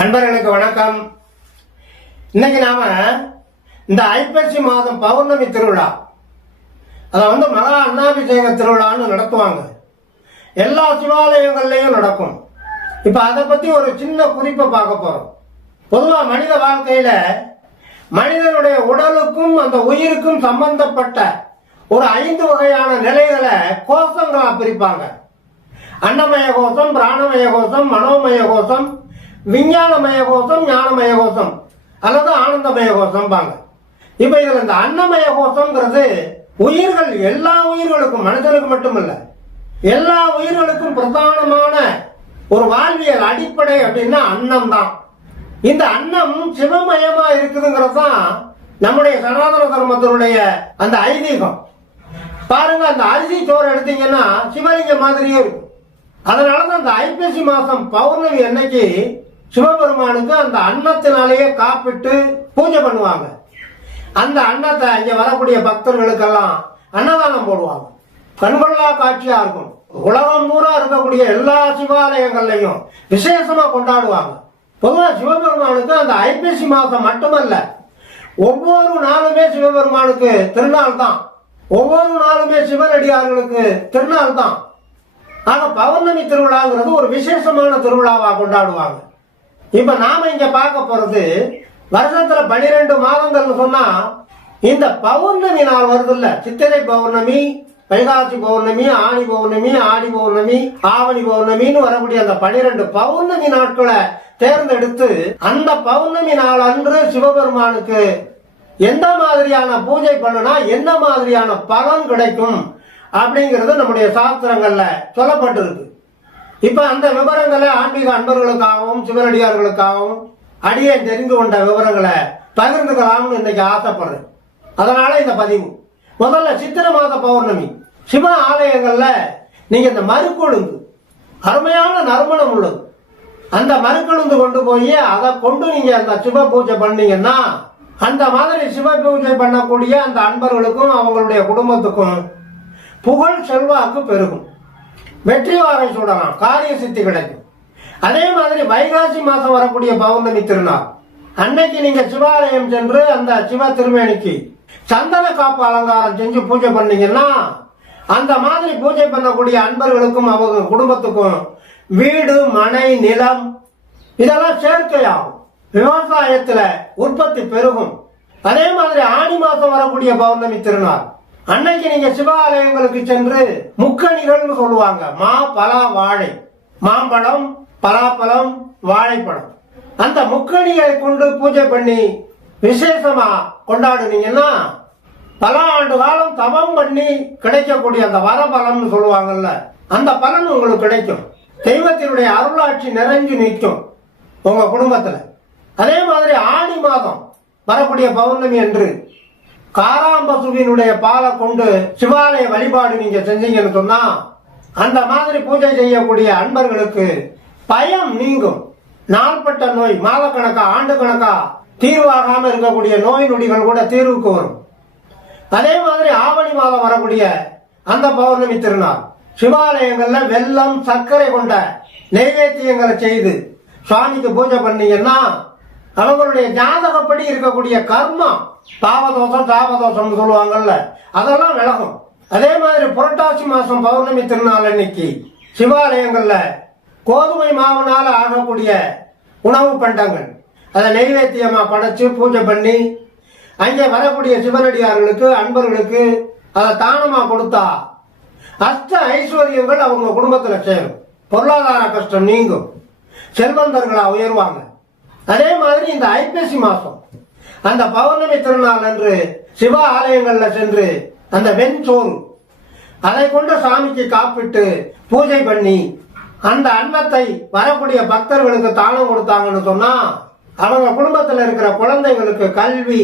அன்பர்களுக்கு வணக்கம். இன்னைக்கு நாம இந்த ஐப்பசி மாதம் பௌர்ணமி திருவிழா அதை வந்து மகா அண்ணாபிஷேக திருவிழான்னு நடத்துவாங்க. எல்லா சிவாலயங்கள்லையும் நடக்கும். இப்ப அதை பத்தி ஒரு சின்ன குறிப்பை பார்க்க போறோம். பொதுவா மனித வாழ்க்கையில மனிதனுடைய உடலுக்கும் அந்த உயிருக்கும் சம்பந்தப்பட்ட ஒரு ஐந்து வகையான நிலைகளை கோஷங்களா பிரிப்பாங்க. அன்னமய கோஷம் பிராணமய கோஷம் மனோமய கோஷம் விஞ்ஞானமய கோஷம் ஞானமய கோஷம் அல்லது ஆனந்தமய கோஷம் பாங்க. இப்ப இதுல இந்த அன்னமய கோஷம்ங்கிறது உயிர்கள் எல்லா உயிர்களுக்கும் மனிதனுக்கு மட்டுமல்ல எல்லா உயிர்களுக்கும் பிரதானமான ஒரு வாழ்வியல் அடிப்படை அப்படின்னா அன்னம் தான் இந்த அன்னம் சிவமயமா இருக்குதுங்கிறது தான் நம்முடைய சனாதன தர்மத்தினுடைய அந்த ஐதீகம். பாருங்க அந்த அரிசி சோறு எடுத்தீங்கன்னா சிவலிங்கம் மாதிரியே இருக்கும். அதனாலதான் அந்த ஐப்பசி மாசம் பௌர்ணமி அன்னைக்கு சிவபெருமானுக்கு அந்த அன்னத்தினாலேயே காப்பிட்டு பூஜை பண்ணுவாங்க. அந்த அன்னத்தை இங்க வரக்கூடிய பக்தர்களுக்கெல்லாம் அன்னதானம் போடுவாங்க. கண்கொள்ளா காட்சியா இருக்கும். உலகம் பூரா இருக்கக்கூடிய எல்லா சிவாலயங்கள்லையும் விசேஷமா கொண்டாடுவாங்க. பொதுவாக சிவபெருமானுக்கு அந்த ஐப்பசி மாதம் மட்டுமல்ல ஒவ்வொரு நாளுமே சிவபெருமானுக்கு திருநாள் தான். ஒவ்வொரு நாளுமே சிவனடியார்களுக்கு திருநாள் தான். ஆனா பௌர்ணமி திருவிழாங்கிறது ஒரு விசேஷமான திருவிழாவா கொண்டாடுவாங்க. இப்ப நாம இங்க பார்க்க போறது வருஷத்துல பனிரெண்டு மாதங்கள்னு சொன்னா இந்த பௌர்ணமி நாள் வருது இல்ல சித்திரை பௌர்ணமி வைகாசி பௌர்ணமி ஆணி பௌர்ணமி ஆடி பௌர்ணமி ஆவணி பௌர்ணமின்னு வரக்கூடிய அந்த பனிரெண்டு பௌர்ணமி நாட்களை தேர்ந்தெடுத்து அந்த பௌர்ணமி நாள் அன்று சிவபெருமானுக்கு எந்த மாதிரியான பூஜை பண்ணுனா என்ன மாதிரியான பலன் கிடைக்கும் அப்படிங்கிறது நம்முடைய சாஸ்திரங்கள்ல சொல்லப்பட்டிருக்கு. இப்ப அந்த விவரங்களை ஆன்மீக அன்பர்களுக்காகவும் சிவனடியார்களுக்காகவும் அடியே தெரிந்து கொண்ட விவரங்களை பகிர்ந்துக்கலாம்னு இன்னைக்கு ஆசைப்படுறேன். அதனால இந்த பதிவு. முதல்ல சித்திரை மாத பௌர்ணமி. சிவ ஆலயங்கள்ல நீங்க இந்த மறுக்கொழுந்து அருமையான நறுமணம் உள்ளது. அந்த மறுக்கொழுந்து கொண்டு போய் அதை கொண்டு நீங்க அந்த சிவ பூஜை பண்ணீங்கன்னா அந்த மாதிரி சிவ பூஜை பண்ணக்கூடிய அந்த அன்பர்களுக்கும் அவங்களுடைய குடும்பத்துக்கும் புகழ் செல்வாக்கு பெருகும். வெற்றி வாரை சூடலாம் காரிய சித்தி கிடைக்கும் அதே மாதிரி வைகாசி மாசம் வரக்கூடிய பௌர்ணமி திருநாள். அன்னைக்கு நீங்க சிவாலயம் சென்று அந்த சிவ திருமேனிக்கு சந்தன காப்பு அலங்காரம் செஞ்சு பூஜை பண்ணீங்கன்னா அந்த மாதிரி பூஜை பண்ணக்கூடிய அன்பர்களுக்கும் அவங்க குடும்பத்துக்கும் வீடு மனை நிலம் இதெல்லாம் சேர்க்கையாகும். விவசாயத்துல உற்பத்தி பெருகும். அதே மாதிரி ஆணி மாசம் வரக்கூடிய பௌர்ணமி திருநாள். அன்னைக்கு நீங்க சிவாலயங்களுக்கு சென்று முக்கணிகள்னு சொல்லுவாங்க. மா பலா வாழை. மாம்பழம் பலாப்பழம் வாழைப்பழம். அந்த முக்கணிகளை கொண்டு பூஜை பண்ணி விசேஷமா கொண்டாடுனீங்கன்னா பல ஆண்டு காலம் தவம் பண்ணி கிடைக்கக்கூடிய அந்த வரபலம்னு சொல்லுவாங்கல்ல அந்த பலன் உங்களுக்கு கிடைக்கும். தெய்வத்தினுடைய அருளாட்சி நிறைஞ்சு நிற்கும் உங்க குடும்பத்துல. அதே மாதிரி ஆடி மாதம் வரக்கூடிய பௌர்ணமி என்று காராம்பசுவினுடைய பாலை கொண்டு சிவாலய வழிபாடு நீங்க செஞ்சீங்கன்னு சொன்னா அந்த மாதிரி பூஜை செய்யக்கூடிய அன்பர்களுக்கு பயம் நீங்கும். நாள்பட்ட நோய் மாதக்கணக்கா ஆண்டு கணக்கா தீர்வாகாம இருக்கக்கூடிய நோய் நொடிகள் கூட தீர்வுக்கு வரும். அதே மாதிரி ஆவணி மாதம் வரக்கூடிய அந்த பௌர்ணமி திருநாள் சிவாலயங்கள்ல வெள்ளம் சர்க்கரை கொண்ட நைவேத்தியங்களை செய்து சுவாமிக்கு பூஜை பண்ணீங்கன்னா அவங்களுடைய ஜாதகப்படி இருக்கக்கூடிய கர்மம் பாவதோஷம் தாபதோஷம் சொல்லுவாங்கல்ல அதெல்லாம் விலகும். அதே மாதிரி புரட்டாசி மாசம் பௌர்ணமி திருநாள் அன்னைக்கு சிவாலயங்கள்ல கோதுமை மாவுனால ஆகக்கூடிய உணவு பண்டங்கள். அதை நெய்வேத்தியமா படைச்சு பூஜை பண்ணி அங்கே வரக்கூடிய சிவனடியார்களுக்கு அன்பர்களுக்கு அதை தானமா கொடுத்தா அஷ்ட ஐஸ்வர்யங்கள் அவங்க குடும்பத்துல சேரும். பொருளாதார கஷ்டம் நீங்கும். செல்வந்தர்களா உயர்வாங்க. அதே மாதிரி இந்த ஐப்பசி மாசம். அந்த பௌர்ணமி திருநாள் அன்று சிவ ஆலயங்கள்ல சென்று அந்த வெண்சோறு அதை கொண்டு சாமிக்கு காப்பிட்டு பூஜை பண்ணி அந்த அன்னத்தை வரக்கூடிய பக்தர்களுக்கு தானம் கொடுத்தாங்கன்னு சொன்னா அவங்க குடும்பத்தில் இருக்கிற குழந்தைகளுக்கு கல்வி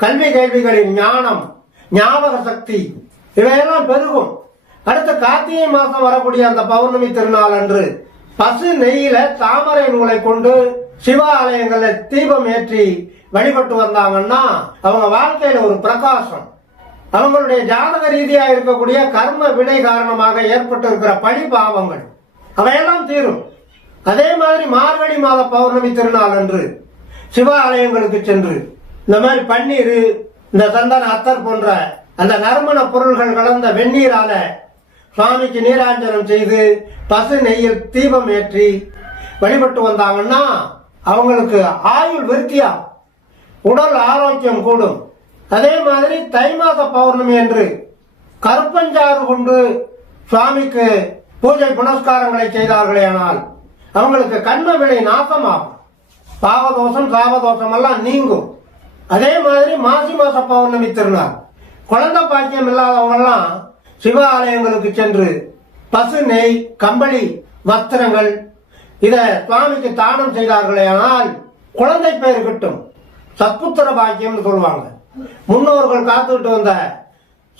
கல்வி கேள்விகளின் ஞானம் ஞாபக சக்தி இவையெல்லாம் பெருகும். அடுத்து கார்த்திகை மாசம் வரக்கூடிய அந்த பௌர்ணமி திருநாள் அன்று பசு நெய்யில தாமரை நூலை கொண்டு சிவாலயங்கள்ல தீபம் ஏற்றி வழிபட்டு வந்தாங்கன்னா அவங்க வாழ்க்கையில ஒரு பிரகாசம். அவங்களுடைய ஜாதக ரீதியா இருக்கக்கூடிய கர்ம வினை காரணமாக ஏற்பட்டு இருக்கிற பழி பாவங்கள் அவையெல்லாம் தீரும். அதே மாதிரி மார்கழி மாத பௌர்ணமி திருநாள் அன்று சிவ ஆலயங்களுக்கு சென்று இந்த மாதிரி பன்னீர் இந்த சந்தன அத்தர் போன்ற அந்த நறுமண பொருள்கள் கலந்த வெந்நீரால சுவாமிக்கு நீராஞ்சனம் செய்து பசு நெய்யில் தீபம் ஏற்றி வழிபட்டு வந்தாங்கன்னா அவங்களுக்கு ஆயுள் விருத்தியா உடல் ஆரோக்கியம் கூடும். அதே மாதிரி தை மாத பௌர்ணமி என்று கருப்பஞ்சாறு கொண்டு சுவாமிக்கு பூஜை புனஸ்காரங்களை செய்தார்களே ஆனால் அவங்களுக்கு கண்ம விலை நாசமாகும். பாவதோஷம் சாபதோஷம் எல்லாம் நீங்கும். அதே மாதிரி மாசி மாச பௌர்ணமி திருநாள். குழந்தை பாக்கியம் இல்லாதவங்கெல்லாம் சிவ ஆலயங்களுக்கு சென்று பசு நெய் கம்பளி வஸ்திரங்கள் இத சுவாமிக்கு தானம் செய்தார்களே ஆனால் குழந்தை பெயர் கிட்டும் சத்புத்திர பாக்கியம்னு சொல்லுவாங்க. முன்னோர்கள் காத்துக்கிட்டு வந்த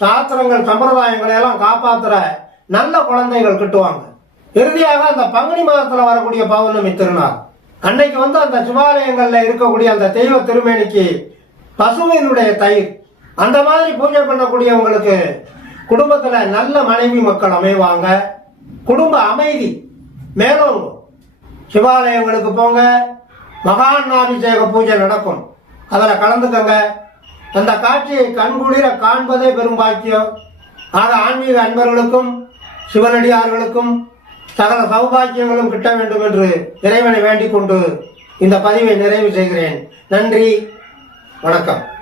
சாஸ்திரங்கள் சம்பிரதாயங்களை எல்லாம் காப்பாத்துற நல்ல குழந்தைகள் கிட்டுவாங்க. இறுதியாக அந்த பங்குனி மாதத்துல வரக்கூடிய பௌர்ணமி திருநாள். அன்னைக்கு வந்து அந்த சிவாலயங்கள்ல இருக்கக்கூடிய அந்த தெய்வ திருமேனிக்கு பசுவினுடைய தயிர். அந்த மாதிரி பூஜை பண்ணக்கூடியவங்களுக்கு குடும்பத்துல நல்ல மனைவி மக்கள் அமைவாங்க. குடும்ப அமைதி மேலோங்கும். சிவாலயங்களுக்கு போங்க. மகாநாபிஷேக பூஜை நடக்கும். அதில் கலந்துக்கங்க. அந்த காட்சியை கண்குளிர காண்பதே பெரும் பாக்கியம். ஆக ஆன்மீக அன்பர்களுக்கும் சிவனடியார்களுக்கும் சகல சௌபாக்கியங்களும் கிட்ட வேண்டும் என்று இறைவனை வேண்டிக் கொண்டு இந்த பதிவை நிறைவு செய்கிறேன். நன்றி. வணக்கம்.